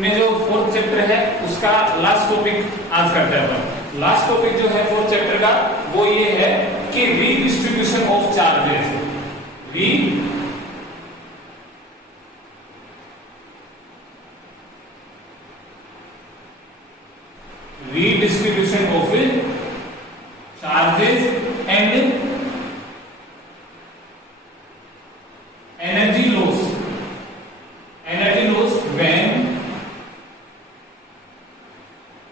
में जो fourth chapter है उसका लास्ट टॉपिक आज करते हैं। लास्ट टॉपिक जो है फोर्थ चैप्टर का वो ये है कि redistribution of charges. Redistribution of charges and energy loss when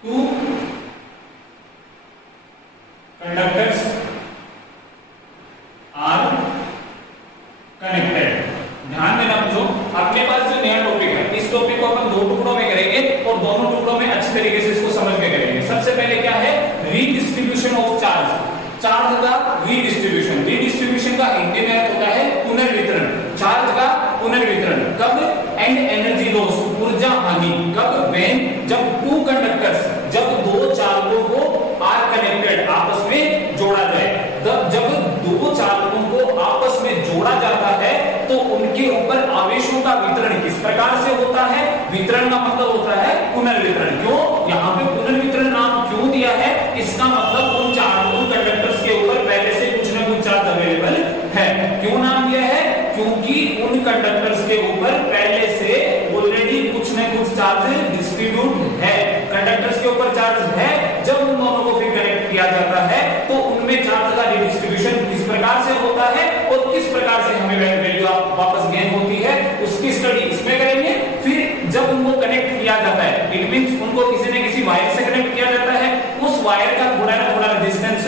two conductors are connected। ध्यान देना बच्चों, अपने पास जो नया टॉपिक है इस टॉपिक को अपन दो टुकड़ों में करेंगे और दोनों टुकड़ों में अच्छी तरीके से इसको समझ के करेंगे। सबसे पहले क्या है रीडिस्ट्रीब्यूशन ऑफ चार्ज का रीडिस्ट्रीब्यूशन। रीडिस्ट्रीब्यूशन का हिंदी में अर्थ होता है पुनर्वितरण, चार्ज का पुनर्वितरण। कब? एंड एनर्जी लॉस, ऊर्जा हानि। कब? व्हेन, जब टू कंडक्टर्स, जब दो चालकों को आर कनेक्टेड, आपस में जोड़ा जाए। जब दो चालकों को आपस में जोड़ा जाता है तो उनके ऊपर आवेशों का वितरण किस प्रकार से होता है? वितरण का मतलब होता है पुनर्वितरण। क्यों यहाँ पे पुनर्वितरण नाम क्यों दिया है? इसका मतलब उन चालकों कंडक्टर्स के ऊपर पहले से कुछ न कुछ चार्ज अवेलेबल है। क्यों नाम दिया है? क्योंकि उन कंडक्टर्स के ऊपर पहले से ऑलरेडी कुछ न कुछ चार्ज डिस्ट्रीब्यूट है। कंडक्टर्स के ऊपर चार्ज है, जब उन दोनों को फिर कनेक्ट किया जाता है तो उनमें चार्ज का रिडिस्ट्रीब्यूशन किस प्रकार से होता है और किस प्रकार से हमें वैल्यू वापस गेन होती है उसकी स्टडी इसमें करेंगे। फिर जब उनको कनेक्ट किया जाता है, इट मींस उनको किसी न किसी वायर से कनेक्ट किया जाता है, उस वायर का थोड़ा ना थोड़ा रेजिस्टेंस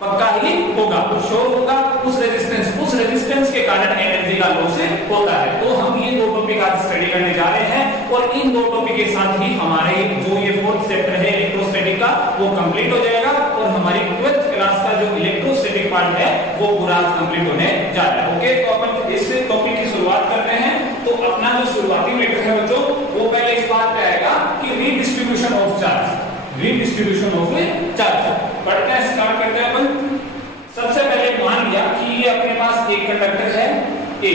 पक्का ही होगा, श्योर होगा। उस रेजिस्टेंस के कारण एनर्जी का लॉस होता है। तो हम ये दो टॉपिक आज स्टडी करने जा रहे हैं और इन दो टॉपिक के साथ ही हमारे जो ये फोर्थ चैप्टर है इलेक्ट्रोस्टैटिक का वो कंप्लीट हो जाएगा और हमारी 12th क्लास का जो इलेक्ट्रोस्टैटिक पार्ट है वो पूरा कंप्लीट होने जा रहा है। ओके, तो अपन इस टॉपिक की शुरुआत करते हैं। तो अपना जो शुरुआती मैटर है बच्चों वो पहले इस बात पे आएगा कि redistribution of charge. Redistribution of charge पढ़ते हैं, स्टार्ट करते हैं अपन। सबसे पहले मान लिया कि ये अपने पास एक कंडक्टर है ए,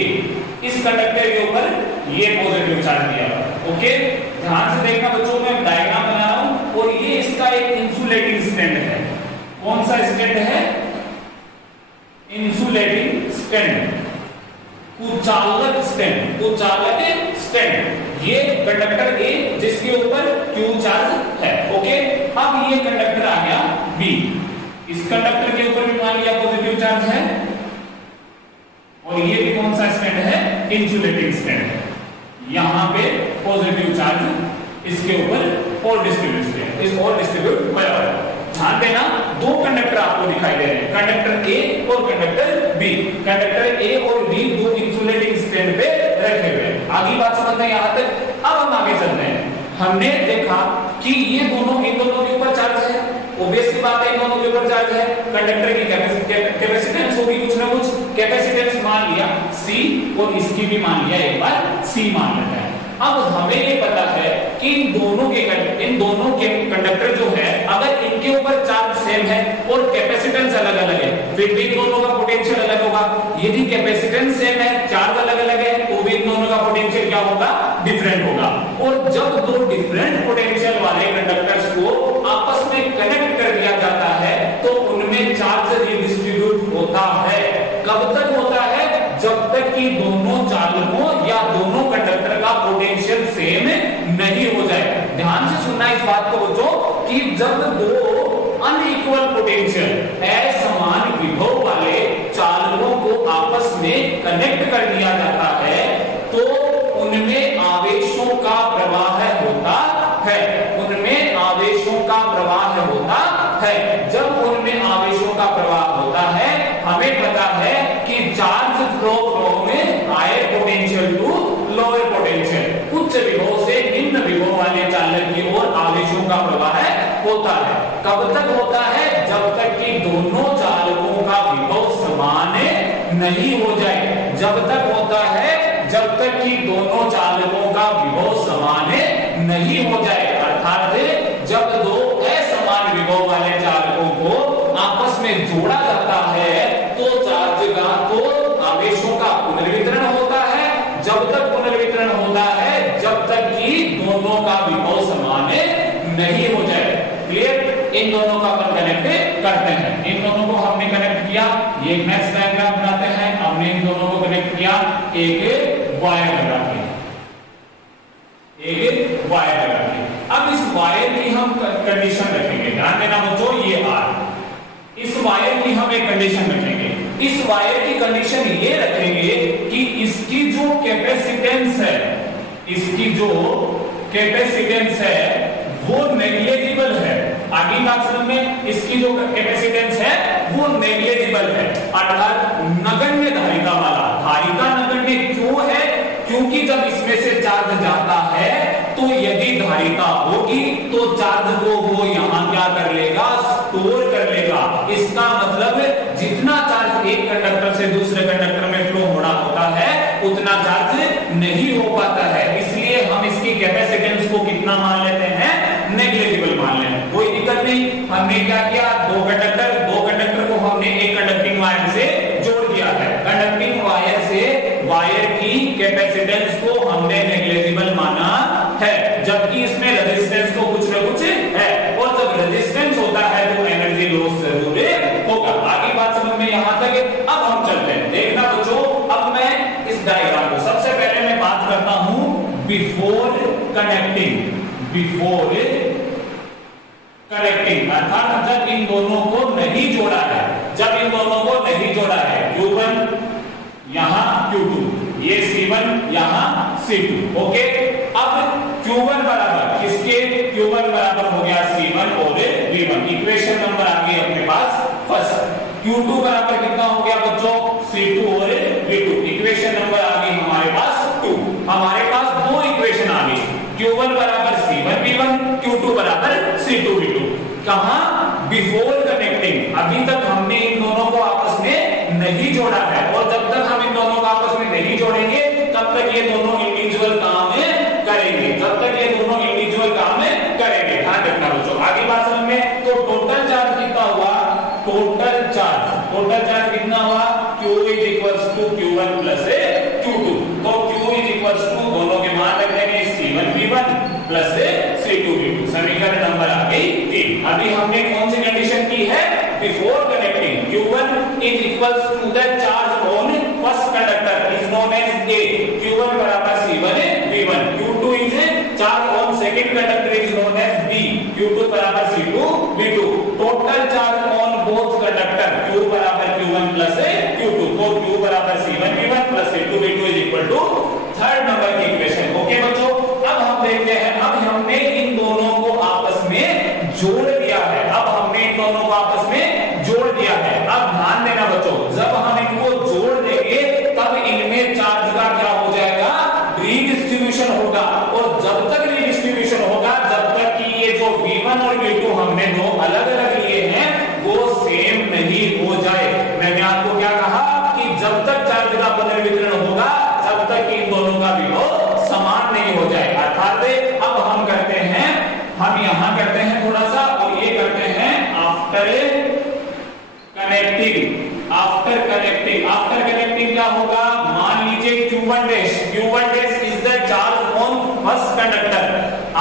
इस कंडक्टर के ऊपर ये पॉजिटिव चार्ज दिया हुआ है। ओके, ध्यान से देखना बच्चों, मैं डायग्राम बना रहा हूं और ये इसका एक इंसुलेटिंग स्टैंड है। कौन सा स्टैंड है? इंसुलेटिंग स्टैंड, कुचालक स्टैंड, कुचालक स्टैंड। ये कंडक्टर ए जिसके ऊपर क्यू चार्ज है। ओके, अब ये कंडक्टर आ गया बी, इस कंडक्टर के ऊपर भी मान लिया पॉजिटिव चार्ज है और ये भी कौन सा स्टैंड है? इंसुलेटिंग स्टैंड है। यहां पे पॉजिटिव चार्ज इसके ऊपर और डिस्ट्रीब्यूट होया है। ध्यान देना, दो कंडक्टर आपको दिखाई दे रहे हैं, कंडक्टर ए और कंडक्टर बी। कंडक्टर ए और बी दो इंसुलेटिंग स्टैंड पे रखे हुए हैं। आगे बात समझना है यहां तक। अब हम आगे चलते हैं। हमने देखा कि ये दोनों इन दोनों के ऊपर चार्ज है, ऑब्वियस सी बात है इन दोनों के ऊपर चार्ज है। कंडक्टर की कैपेसिटेंस होगी कुछ ना कुछ, कैपेसिटेंस मान लिया C और इसकी भी मान लिया एक बार C मान लेते हैं। अब हमें ये पता है कि इन दोनों के कंडक्टर जो है अगर इनके ऊपर चार्ज सेम है और कैपेसिटेंस अलग अलग है फिर भी इन दोनों का पोटेंशियल अलग होगा। यदि कैपेसिटेंस सेम है, चार्ज अलग अलग है तो भी इन दोनों का पोटेंशियल क्या होगा? डिफरेंट होगा। और जब दो डिफरेंट पोटेंशियल वाले कंडक्टर्स को आपस में कनेक्ट कर दिया जाता है तो उनमें चार्ज रिडिस्ट्रीब्यूट होता है। कब तक होता है? जब तक कि दोनों चालकों या दोनों कंडक्टर का पोटेंशियल सेम नहीं हो जाए। ध्यान से सुनना इस बात को बच्चों कि जब दो अनइक्वल पोटेंशियल, असमान विभव वाले चालकों को आपस में कनेक्ट कर दिया जाता है तो उनमें आवेशों का प्रवाह होता है। उनमें आवेशों का प्रवाह होता है। जब उनमें आवेशों का प्रवाह होता है, हमें पता है कि चार्ज फ्लो में higher potential to lower potential, उच्च विभव से निम्न विभव वाले चालक की ओर आवेशों का प्रवाह होता है। कब तक होता है? जब तक कि दोनों चालकों का विभव समान नहीं हो जाए। जब तक होता है जब तक कि दोनों चालकों का विभव समान नहीं हो जाए, अर्थात जब दो असमान विभव वाले चालकों को आपस में जोड़ा जाता है तो चार्ज का तो आवेशों का पुनर्वितरण होता है। जब तक पुनर्वितरण होता है जब तक कि दोनों दोनों का अपन कनेक्ट करते हैं। इन दोनों को हमने कनेक्ट किया, ये नेक्स्ट डायग्राम बनाते हैं। हमने इन दोनों को कनेक्ट किया एक वायर लगा के, एक वायर लगा के। अब इस वायर की हम कंडीशन रखेंगे, ध्यान देना बच्चों, ये आर, इस वायर की हम एक कंडीशन रखेंगे। इस वायर की कंडीशन ये रखेंगे कि इसकी जो कैपेसिटेंस है, इसकी जो कैपेसिटेंस है वो नेग्लिजिबल है। आगे बात समझ में, इसकी जो कैपेसिटेंस है वो नेग्लिजिबल है, अर्थात नगण्य धारिता वाला। धारिता नगण्य क्यों है? क्योंकि जब इसमें से चार्ज जाता है तो यदि धारिता होगी तो चार्ज को वो यहां क्या कर लेगा, स्टोर कर लेगा। इसका मतलब जितना चार्ज एक कंडक्टर से दूसरे कंडक्टर में फ्लो होना होता है उतना चार्ज नहीं हो पाता है। इसलिए हम इसकी कैपेसिटेंस को कितना मान लेते हैं, नेग्लिजिबल मान लेते हैं। कोई दिक्कत नहीं। हमने क्या किया, दो कंडक्टर को हमने एक कंडक्टिंग वायर से जोड़ दिया है। कंडक्टिंग वायर से वायर की कैपेसिटेंस को हमने नेग्लिजिबल माना है, जबकि इसमें रेजिस्टेंस तो कुछ न कुछ है, और जब रेजिस्टेंस होता है तो एनर्जी लॉस जरूर होगा। आगे बात समझ में यहां तक। अब हम चलते हैं, देखना बच्चों, अब मैं इस डायग्राम को सबसे पहले मैं बात करता हूं बिफोर कनेक्टिंग। बिफोर कनेक्टिंग अर्थात जब इन दोनों को नहीं जोड़ा है, जब इन दोनों को नहीं जोड़ा है, Q1 यहां Q2, ये C1 यहां C2, ओके। अब Q1 बराबर किसके, Q1 बराबर हो गया C1 और V1। इक्वेशन नंबर आ गई अपने पास फर्स्ट। Q2 बराबर कितना हो गया बच्चों, C2 और V2। इक्वेशन नंबर आ गई हमारे पास 2। हमारे पास दो इक्वेशन आ गई, Q1 बराबर C1 V1, Q2 बराबर C2 V2। कहां, बिफोर कनेक्टिंग। अभी तक हमने इन दोनों को आपस में नहीं जोड़ा है, और जब तक हम इन दोनों को आपस में नहीं जोड़ेंगे तब तक ये दोनों इंडिविजुअल काम करेंगे, जब तक ये दोनों इंडिविजुअल काम करेंगे। ध्यान रखना बच्चों। आगे बात समझ में, तो टोटल चार्ज कितना हुआ, टोटल चार्ज कितना हुआ, Q is equals to Q1 plus Q2। तो Q is equals to दोनों के मान रख देंगे C1 V1 plus C2 V2। समीकरण नंबर आ गई 3। अभी हमने कौन सी कंडीशन की है, before connecting. Q1 is equals to the charge on first conductor is known as A। Q1 बराबर C1 V1। Q2 is charge on second conductor is known as B। Q2 बराबर C2 V2। Total charge on both conductor Q बराबर Q1 plus Q2। तो Q बराबर C1 V1 plus C2 V2 is equal to third number की equation. Okay बच्चों, अब हम देखते हैं, अब हमने इन दोनों को आपस में जोड़ दिया है। अब हमने इन दोनों को आपस में जोड़ दिया है। अब ध्यान देना बच्चों, जब हम इनको जोड़ देंगे तब इनमें चार्ज का क्या हो जाएगा, रीडिस्ट्रीब्यूशन होगा। और जब तक रीडिस्ट्रीब्यूशन होगा, जब तक कि ये जो V1 और V2 हमने दो अलग अलग लिए हैं वो सेम नहीं हो जाए। मैंने आपको क्या कहा कि जब तक चार्ज का पुनर्वितरण होगा तब तक इन दोनों का विभव समान नहीं हो जाए। अर्थात अब हम करते हैं, हम यहां करते हैं थोड़ा सा, और ये करते हैं आफ्टर कनेक्टिंग। आफ्टर कनेक्टिंग क्या होगा, मान लीजिए Q1 dash is the charge on first conductor.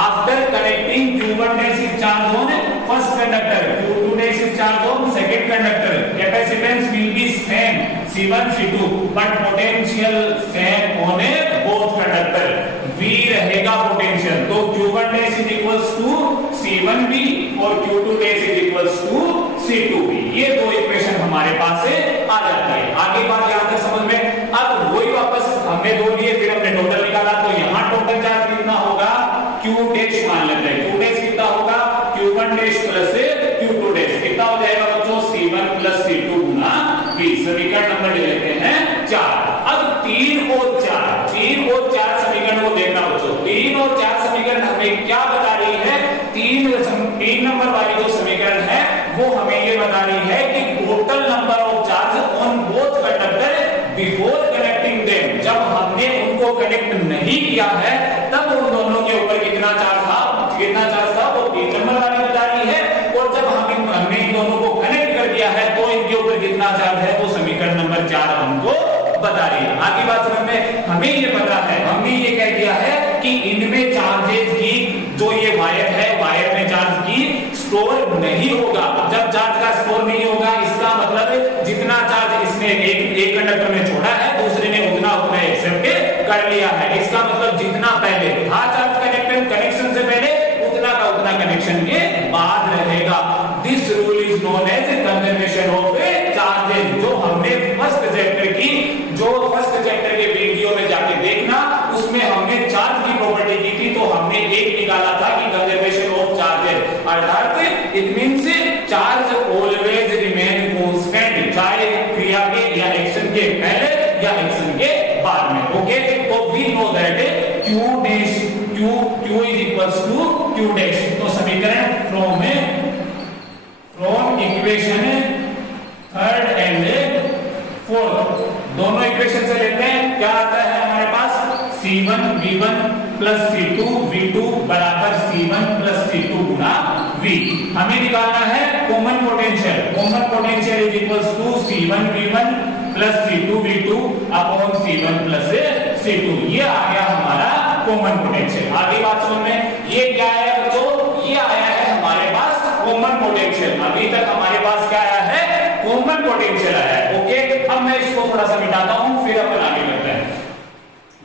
After connecting Q1 dash is charge on first conductor, Q2 dash is charge on second conductor. Capacitance will be same C1 C2 but potential same on both conductor. V रहेगा potential, तो Q1 dash is equals to C1V और Q2 dash is equals to C2V। ये दो equation हमारे पास से आ जाती है। आगे बात यहां तक समझ में। अब वही वापस हमने दो लिए, फिर हमने टोटल निकाला, तो यहां टोटल चार्ज कितना होगा, Q डैश मान लेते हैं। Q डैश कितना होगा, Q1 dash plus Q2 dash कितना हो जाएगा बच्चों, C1 प्लस C2 गुना V। समीकरण नंबर ले लेते हैं 4। अब 3 और 4 समीकरण को देखना बच्चों। 3 और 4 समीकरण हमें क्या बता रही है, 3 नंबर वाली जो समीकरण है वो हमें ये बता रही है कि total number of charge on both conductor before connecting them. जब हमने उनको कनेक्ट नहीं किया है तब उन दोनों के ऊपर कितना चार्ज था वो 3 नंबर वाली बता रही है, और जब हमने इन दोनों को कनेक्ट कर दिया है तो इनके ऊपर कितना चार्ज है वो समीकरण नंबर 4 हमको बता रही है। आगे बात समझ में, हमें ये पता है, हमने ये कह दिया है कि इनमें चार्जेस की जो ये वायर है, वायर में चार्ज की स्टोर नहीं होगा। जब चार्ज का स्टोर नहीं होगा, इसका मतलब जितना चार्ज इसने एक कंडक्टर में छोड़ा है, दूसरे ने उतना एक्सेप्ट कर लिया है। इसका मतलब जितना पहले था चार्ज कनेक्शन से पहले, उतना का उतना कनेक्शन के बाद रहेगा। This rule is known as conservation of charges. जो हमने फर्स्ट चैप्टर के वीडियो में जाके देखना, उसमें हमने चार्ज की प्रॉपर्टी की थी, तो हमने एक निकाला था कि कंजर्वेशन ऑफ चार्जेस, अर्थात it means charge always remain constant, चाहे क्रिया के या एक्शन के पहले या एक्शन के बाद में। ओके, तो we know that Q is equals to Q dash। तो समीकरण from equation third and fourth, दोनों इक्वेशन से लेते हैं। क्या आता है हमारे पास? C1 V1 plus C2 V2 बराबर C1 प्लस C2 गुना V। हमें निकालना है common potential. Common potential is equals to C1 V1 plus C2 V2 upon C1 plus C2। ये आ गया हमारा कॉमन पोटेंशियल। आगे बात समझ में, ये क्या है बच्चों? ये आया है हमारे पास कॉमन पोटेंशियल। अभी तक हमारे पास क्या आया है? कॉमन पोटेंशियल आया है। ओके, अब मैं इसको थोड़ा सा मिटाता हूं, फिर अपन आगे बढ़ते हैं।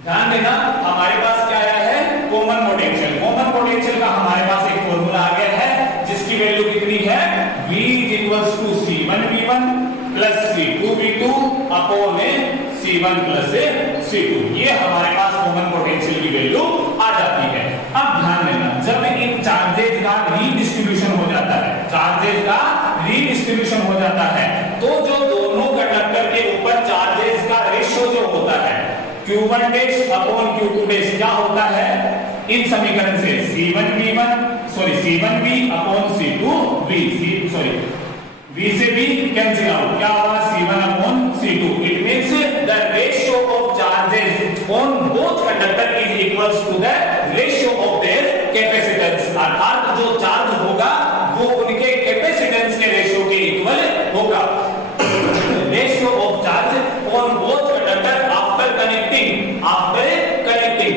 ध्यान देना, हमारे पास क्या आया है? Common potential. कॉमन पोटेंशियल का हमारे पास एक फॉर्मूला आ गया है, जिसकी वैल्यू कितनी है? V equals to C1 V1 plus C2 V2 upon C1 plus C2। ये हमारे पास कॉमन पोटेंशियल की वैल्यू आ जाती है। अब ध्यान देना, जब इन चार्जेस का रीडिस्ट्रीब्यूशन हो जाता है, चार्जेस का रीडिस्ट्रीब्यूशन हो जाता है, तो जो दोनों कंडक्टर के ऊपर चार्जेस का रेशियो जो होता है Q1 dash upon Q2 dash क्या होता है? इन समीकरण से C1 V upon C2 V, V से भी कैंसिल आउट, क्या होगा? C1 upon C2। It means the ratio of charges on both conductor is equals to the ratio of their capacitance, अर्थात जो चार्ज होगा वो उनके कैपेसिटेंस के रेशियो के इक्वल होगा। Ratio of charge on both conductor after connecting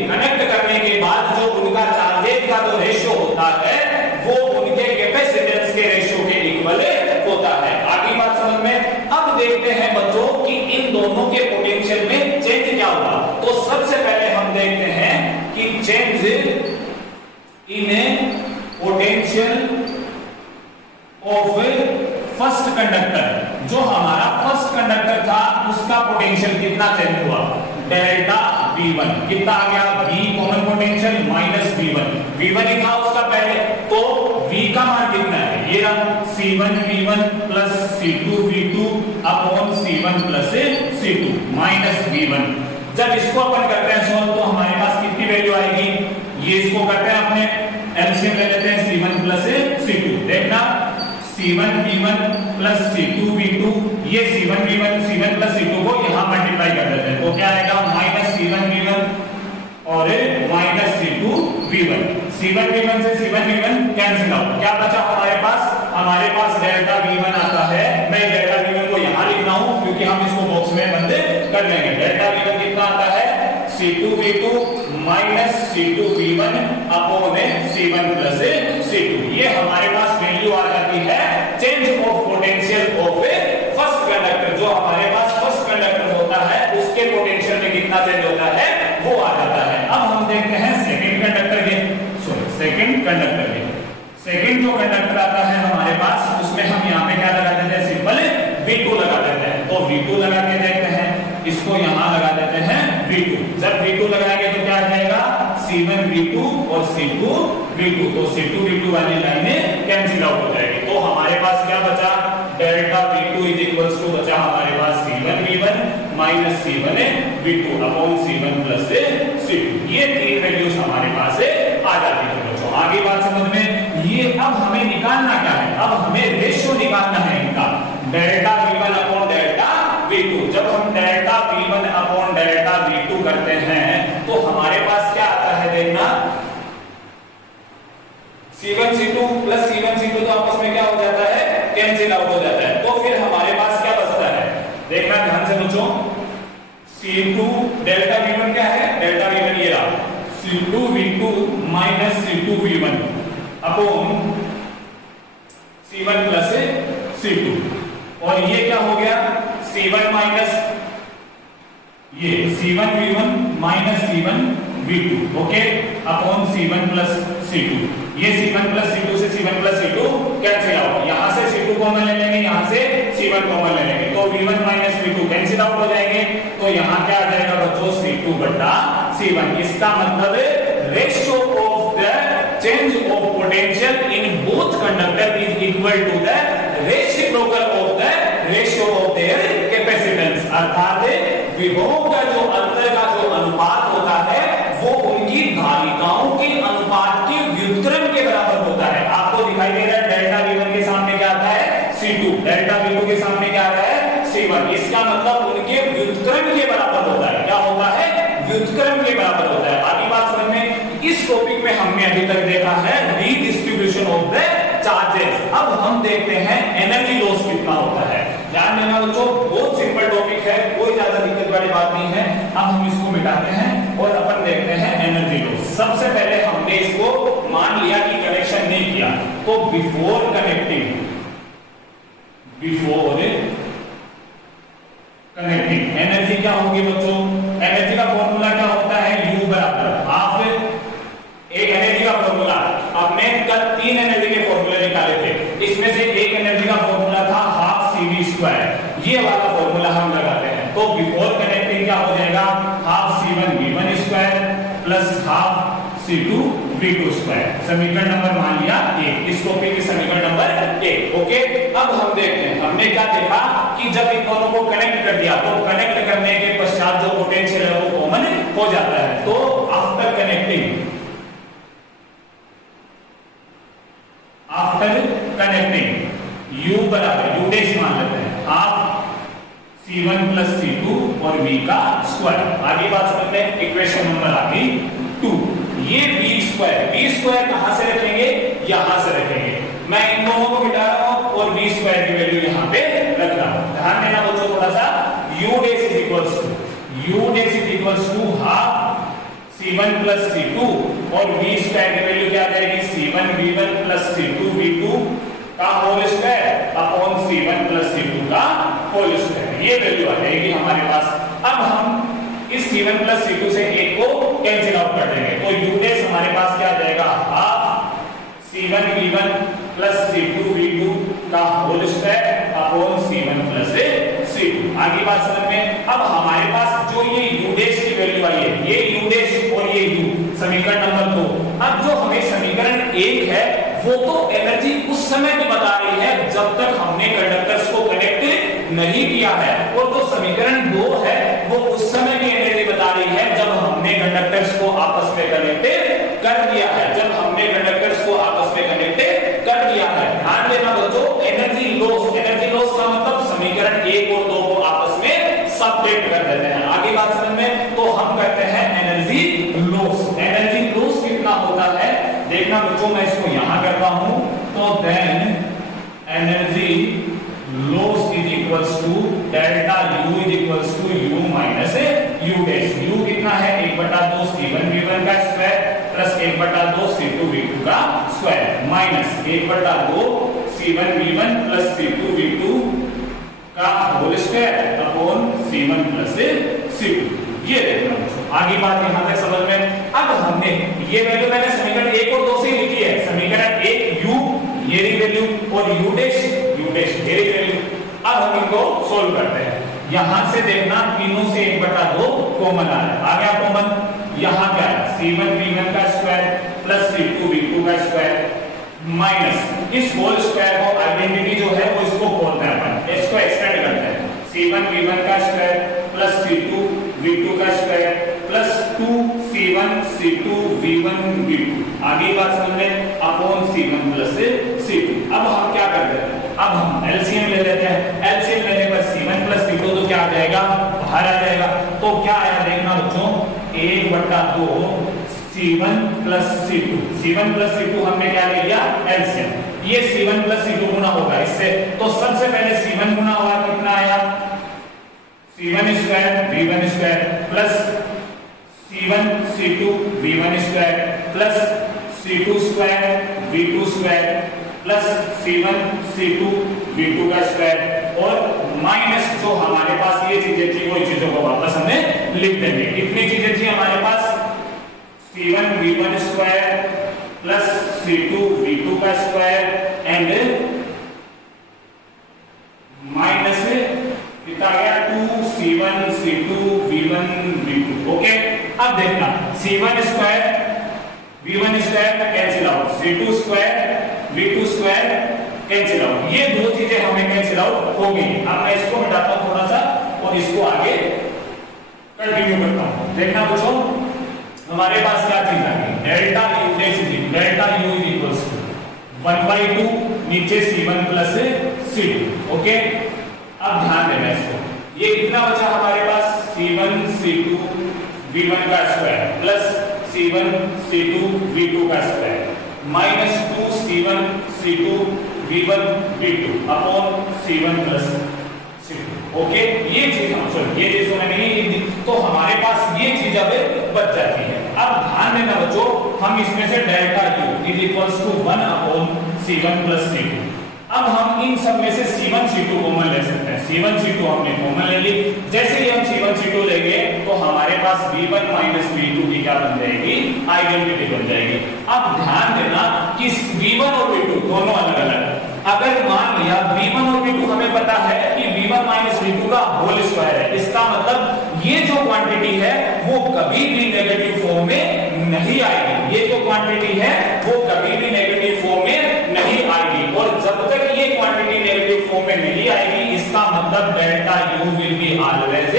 connect करने के बाद जो उनका चार्जेस का जो रेशियो होता है, वो उनके कैपेसिटेंस के रेशियो के इक्वल होता है। आगे बात समझ में। अब देखते हैं बच्चों कि इन दोनों के पोटेंशियल में चेंज क्या हुआ। तो सबसे पहले हम देखते हैं कि change in potential of first conductor. जो हमारा फर्स्ट कंडक्टर था, उसका पोटेंशियल कितना चेंज हुआ? डेल्टा V1 कितना आ गया? V common potential minus V1। V1 ही था उसका पहले, तो V का मान कितना है? ये C1 V1 plus C2 V2 upon C1 plus C2 minus V1। जब इसको अपन करते हैं सॉल्व, तो हमारे पास कितनी वैल्यू आएगी? ये इसको करते हैं, अपने एलसीएम ले लेते हैं C1 प्लस C2। देखना, C1 V1 plus C2 V2, ये C1 प्लस C2 को यहां मल्टीप्लाई कर देते हैं, तो क्या आएगा? माइनस C1 V1 और माइनस C2 V1। C1 से C1 कैंसिल आउट, क्या बचा हमारे पास? हमारे पास डेल्टा V1 आता है। मैं डेल्टा V1 को यहां लिख रहा हूं क्योंकि हम इसको बॉक्स में बंद कर लेंगे। डेल्टा V1 कितना आता है? C2 V2 minus C2 V1 upon C1 plus C2। ये हमारे पास वैल्यू आ जाती है change of potential of first conductor. जो हमारे पास फर्स्ट कंडक्टर होता है, उसके पोटेंशियल में कितना चेंज होता है वो आ जाता है। अब हम देखते हैं सेकंड कंडक्टर के। सेकंड जो कंडक्टर आता है हमारे पास, उसमें हम यहाँ पे क्या लगा देते हैं? सिंपल V2 लगा देते हैं। तो V2 लगा के देखते हैं, इसको यहाँ लगा देते हैं V2। जब V2 लगाएंगे तो क्या आ जाएगा? C1 V2 और C2 V2। तो C2 V2 वाली लाइनें कैंसिल आउट हो जाएगी। तो हमारे पास क्या बचा? Delta V2 is equals to बचा हमारे पास C1 V1 minus C1 V2 upon C1 plus C2। ये तीन वैल्यूज हमारे पास आ जाती है बच्चों। आगे बात समझ में। ये अब हमें निकालना क्या है? अब हमें रेशियो निकालना है इनका, delta V1 upon delta V2। जब हम delta V1 upon delta V2 करते हैं, तो हमारे पास क्या आता है? देखना, C1 C2 plus C1 C2 तो आपस में क्या हो जाता है? कैंसिल आउट हो जाता है। तो फिर हमारे पास क्या बचता है? देखना ध्यान से बच्चों, C2 डेल्टा V1 क्या है? डेल्टा V1 ये रहा, C2 V2 minus C2 V1 upon C1 plus C2, और ये क्या हो गया C1 माइनस ये C1 V1 minus C1 V2, okay, upon C1 plus C2। ये C1 प्लस C2 से C1 plus C2 cancel out, यहां से C2 कॉमन ले लेंगे, यहां से C1 कॉमन ले लेंगे, तो V1 minus V2 cancel out हो जाएंगे, तो यहां क्या आ जाएगा बच्चों C2 बटा C1। इसका मतलब ratio of the change of potential in both conductor is equal to the reciprocal of the ratio of their capacitance, अर्थात विभवों का जो अंतर का जो अनुपात होता है वो उनकी धारिताओं के अनुपात के व्युत्क्रम के बराबर होता है। आपको दिखाई दे रहा है डेल्टा V1 के सामने क्या आता है C2, डेल्टा V2 के सामने क्या आता है C1, इसका मतलब उनके व्युत्क्रम के बराबर होता है। क्या होता है? व्युत्क्रम के बराबर होता है। आगे बात समझ में, इस टॉपिक में हमने अभी तक देखा है रीडिस्ट्रीब्यूशन ऑफ द चार्जेस। अब हम देखते हैं एनर्जी लॉस कितना होता है। ध्यान देना बच्चों, बहुत सिंपल टॉपिक है, कोई ज्यादा दिक्कत वाली बात नहीं है। अब हम इसको मिटाते हैं और अपन देखते हैं एनर्जी लॉस। सबसे पहले हमने इसको मान लिया कि कनेक्शन नहीं किया, तो बिफोर कनेक्टिंग एनर्जी क्या होगी बच्चों? एनर्जी का फॉर्मूला क्या होता है? U बराबर हाफ, एक एनर्जी का फॉर्मूला हमने कल 3 एनर्जी के फॉर्मूले निकाले थे, इसमें से एक एनर्जी का फॉर्मूला था हाफ CV², ये वाला फॉर्मूला हम लगाते हैं। तो बिफोर कनेक्टिंग क्या हो जाएगा? Half C1 V1² plus half C2 V2²। समीकरण नंबर मान लिया 1, इस टॉपिक के समीकरण नंबर 1, ओके। अब हम देखते हैं, हमने क्या देखा कि जब इन दोनों को कनेक्ट कर दिया तो कनेक्ट करने के पश्चात जो पोटेंशियल है वो कॉमन हो जाता है। तो आफ्टर कनेक्टिंग U बराबर U डैश मान लेते हैं हाफ C1 प्लस C2 और V का स्क्वायर। आगे बात समझ में, इक्वेशन नंबर आ गई 2। ये V² कहां से रखेंगे? यहां से रखेंगे। मैं इन दोनों को मिटा रहा हूं और V² की वैल्यू यहां पे रख रहा हूं। ध्यान देना बच्चों थोड़ा सा, U dash is equals to half C1 plus C2 और V² की वैल्यू क्या आ जाएगी? C1 V1 plus C2 V2 का whole square upon C1 plus C2 का होल स्क्वायर। ये वैल्यू आ जाएगी हमारे पास। अब हम इस C1 प्लस C2 से एक को कैंसिल आउट कर देंगे, तो U डैश हमारे पास क्या आ जाएगा? Half C1 V1 plus C2 V2 का whole square upon C1 plus C2। आगे बात समझ में, अब हमारे पास जो ये U डैश की वैल्यू आई है, ये U डैश और ये U, समीकरण नंबर 2। अब जो हमें समीकरण 1 है वो तो एनर्जी उस समय की बता रही है जब तक हमने कंडक्टर्स को कनेक्ट नहीं किया है, और जो समीकरण 2 है वो उस समय की एनर्जी बता रही है जब हमने कंडक्टर्स को आपस में कनेक्ट कर दिया है, ध्यान देना बच्चों। एनर्जी लॉस का मतलब समीकरण 1 और 2 को आपस में सबट्रैक्ट कर देते हैं। आगे बात समझ में, तो हम करते हैं एनर्जी लॉस कितना होता है देखना बच्चों। मैं इसको यहां करता हूं, तो then energy loss is equals to delta U is equals to U minus U dash. U कितना है? 1/2 C1 V1 का स्क्वायर प्लस 1/2 C2 V2 का square minus 1/2 C1 V1 plus C2 V2 का whole square upon C1 plus C2। ये देखना बच्चों, आगे बात यहां तक समझ में। अब हमने ये वैल्यू मैंने समीकरण 1 और 2 से लिखी है। समीकरण 1 U ये वैल्यू और U डैश ये वैल्यू। अब हम इनको सोल्व करते हैं। यहां से देखना तीनों से 1/2 कॉमन आ गया कॉमन। यहां क्या है? C1 V1 का स्क्वायर प्लस C2 V2 का स्क्वायर माइनस इस होल स्क्वायर को आइडेंटिटी जो है वो इसको खोलते हैं अपन, इसको एक्सटेंड करते हैं। C1 V1 का स्क्वायर प्लस C2 V2 का square plus 2 C1 C2 V1 V2। आगे बात समझ में, अपॉन C1 प्लस C2। अब हम क्या करते हैं? अब हम एलसीएम ले लेते हैं। एलसीएम लेने पर C1 प्लस C2 तो क्या आ जाएगा? बाहर आ जाएगा। तो क्या आया देखना बच्चों, 1/2 C1 प्लस C2 हमने क्या ले लिया? एलसीएम। ये C1 प्लस C2 गुना होगा इससे, तो सबसे पहले C1 गुना हुआ, कितना आया? C1 square V1 square plus C1 C2 V1 square plus C2 square V2 square plus C1 C2 V2 का स्क्वायर और माइनस जो हमारे पास ये चीजें थी वो चीजों को वापस हमें लिख देंगे। कितनी चीजें थी हमारे पास, C1 V1 square plus C2 V2 का स्क्वायर एंड माइनस कितना आ गया 2C1 C2 V1 V2। Okay, अब देखना C1 square V1 square cancel out, C2 square V2 square cancel out, ये दो चीजें हमें कैंसिल आउट हो गई। अब मैं इसको मिटाता हूं थोड़ा सा और इसको आगे कंटिन्यू करता हूं। देखना बच्चों, हमारे पास क्या चीज आ गई, delta U delta U equals to 1/2 नीचे C1 प्लस C2। ओके, अब ध्यान देना इसको, ये कितना बचा हमारे पास, C1 C2 V1 का square plus C1 C2 V2 का square minus 2C1 C2 V1 V2 upon C1 plus C2। Okay, ये चीज हम सॉरी ये चीज मैंने नहीं लिखी, तो हमारे पास ये चीज अब बच जाती है। अब ध्यान देना बच्चों, हम इसमें से delta U is equals to 1 upon C1 plus C2। अब हम इन सब में से C1 C2 कॉमन ले सकते हैं। C1 C2 हमने कॉमन ले ली, जैसे ही हम C1 C2 लेंगे तो हमारे पास V1 माइनस V2 की क्या बन जाएगी, आइडेंटिटी बन जाएगी। अब ध्यान देना कि V1 और V2 दोनों अलग अलग, अगर मान लिया V1 और V2 हमें पता है कि V1 माइनस V2 का होल स्क्वायर है, इसका मतलब ये जो क्वांटिटी है वो कभी भी नेगेटिव फॉर्म में नहीं आएगी। ये जो क्वांटिटी है वो कभी भी नेगेटिव फॉर्म में नहीं आएगी, और जब तक ये क्वांटिटी नेगेटिव फॉर्म में नहीं आएगी इसका मतलब delta U will be always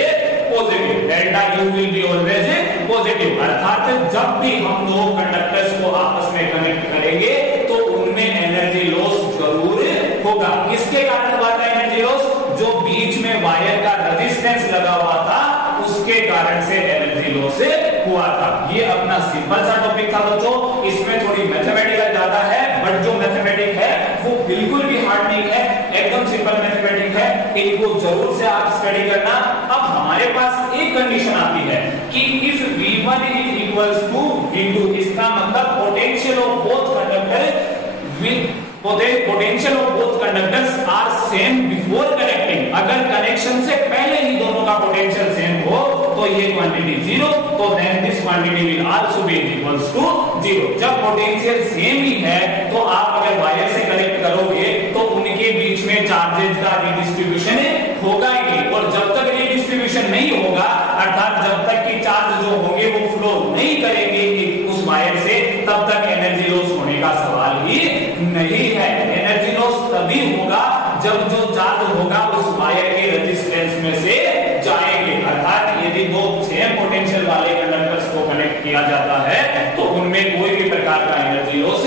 positive, delta U will be always positive. अर्थात जब भी हम दो कंडक्टर्स को आपस में कनेक्ट करेंगे तो उनमें एनर्जी लॉस जरूर होगा। किसके कारण हुआ था एनर्जी लॉस, जो बीच में वायर का रेजिस्टेंस लगा हुआ था उसके कारण से एनर्जी लॉस हुआ था। ये अपना सिंपल सा टॉपिक था बच्चों, इसमें थोड़ी मैथमेटिकल ज्यादा है, बट जो मैथमेटिक है वो बिल्कुल भी हार्ड नहीं है, एकदम सिंपल मैथमेटिक है, इनको जरूर से आप स्टडी करना। अब हमारे पास एक कंडीशन आती है कि if V1 is equals to V2, इसका मतलब potential of both conductor potential of both conductors are same before connecting। अगर कनेक्शन से पहले ही दोनों का पोटेंशियल सेम हो तो ये क्वांटिटी जीरो, तो then this quantity will also be equals to zero। जब पोटेंशियल सेम ही है तो आप अगर वायर से कनेक्ट करोगे तो उनके बीच में चार्जेस का रिडिस्ट्रीब्यूशन होगा ही नहीं, और जब तक रिडिस्ट्रीब्यूशन नहीं होगा अर्थात जब तक कि चार्ज जो होंगे वो फ्लो नहीं करेंगे उस वायर से, तब तक एनर्जी लॉस होने का सवाल ही नहीं है। एनर्जी लॉस तभी होगा जब जो चार्ज होगा उस वायर के रेजिस्टेंस में से जाएंगे। अर्थात यदि दो सेम पोटेंशियल वाले कंडक्टर्स को कनेक्ट किया जाता है तो उनमें कोई भी प्रकार का एनर्जी लॉस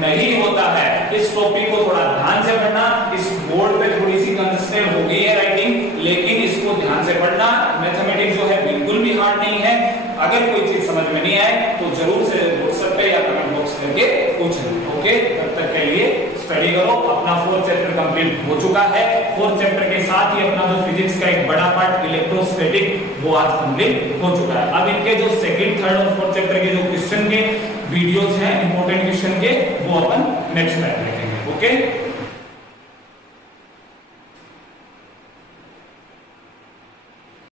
नहीं होता है। इस टॉपिक को थोड़ा ध्यान से पढ़ना, इस बोर्ड पे थोड़ी सी कंसिस्टेंट हो गई है राइटिंग, लेकिन इसको ध्यान से पढ़ना। मैथमेटिक्स जो है बिल्कुल भी हार्ड नहीं है, अगर कोई चीज समझ में नहीं आए तो जरूर से व्हाट्सएप पे या कमेंट बॉक्स करके पूछना। ओके, तब तक के लिए स्टडी करो। अपना 4th चैप्टर कंप्लीट हो चुका है, 4th चैप्टर के साथ ही अपना जो फिजिक्स का एक बड़ा पार्ट इलेक्ट्रोस्टैटिक वो आज कंप्लीट हो चुका है। अब इनके जो 2nd, 3rd और 4th चैप्टर के जो क्वेश्चन के वीडियोस हैं इंपॉर्टेंट क्वेश्चन के, वो अपन नेक्स्ट टाइम देखेंगे। ओके।